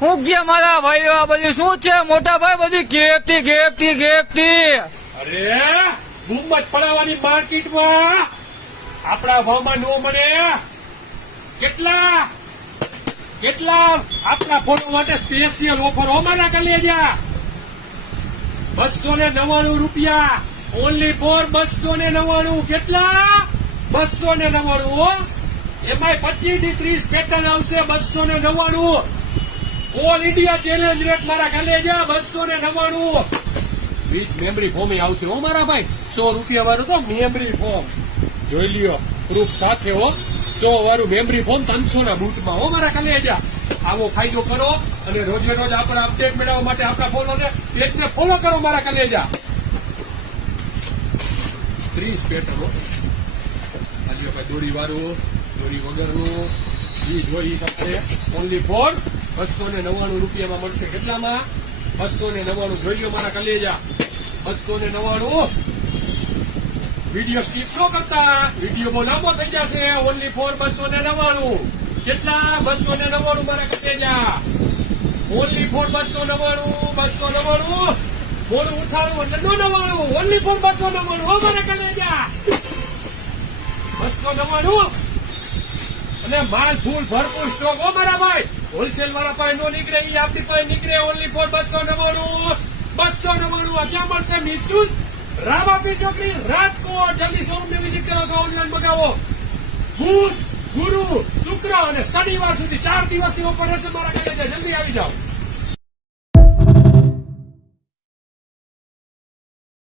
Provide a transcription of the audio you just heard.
હું ગયા મારા ભાઈઓ આ બધું શું છે મોટા ભાઈ બધી ગેફ્ટી ગેફ્ટી ગેફ્ટી અરે ગુમ્મત પડાવવાની માર્કેટમાં આપણા ભાવમાં નો મળે. કેટલા કેટલા આપણા ફોટો માટે સ્પેશિયલ ઓફર અમારા કલેજા 299 રૂપિયા ઓનલી ફોર 299. કેટલા 299 એમાં 25 થી 30 પેટર્ન આવશે. 299 ઓલ ઇન્ડિયા ચેલેન્જ રેટ મારા કલેજા 299 વિથ મેમરી ફોર્મ આવશે હો મારા ભાઈ. 100 રૂપિયા વાળું તો મેમરી ફોર્મ જોઈ લ્યો પ્રૂફ સાથે હો. 100 વાળું મેમરી ફોર્મ 300 ના બૂટમાં હો મારા કલેજા. આવો ફાયદો કરો અને રોજે રોજ આપણા અપડેટ મેળવવા માટે આપણા પેજને ફોલો કરો મારા કલેજા. 30 પેટર્ન હો. આજે ભાઈ દોરી વાળું દોરી વગરનું ઈ જોઈ શકશે. ઓનલી ફોર 299 રૂપિયામાં મળશે. કેટલામાં 299 જોઈ લો મારા કલેજા. 299 વિડીયો સ્કીપ ન કરતા. વિડીયો બહુ લાંબો થઈ જશે. Only for 299. કેટલા 299 મારા કલેજા. ઓનલી ફોર 299 299 મોડું ઉઠાડવું એટલે 99. ઓનલી ફોર 299 હો મારા કલેજા. 299 અને માલ ફૂલ ભરપૂર સ્ટોક હો મારા ભાઈ. હોલસેલ વાળા પાસે નો નીકળે એ આપણી પાસે નીકળે. ઓનલી ફોર 299 299 ક્યાં મળશે મિત્રુલ રામાપી ચોકડી રાજકોટ. જલ્દી શોરૂમ ની વિઝિટ કરો. ઓનલાઈન મગાવો. બુધ ગુરુ શુક્ર અને શનિવાર સુધી 4 દિવસની ઓફર હશે મારા કલેજા. જલ્દી આવી જાઓ.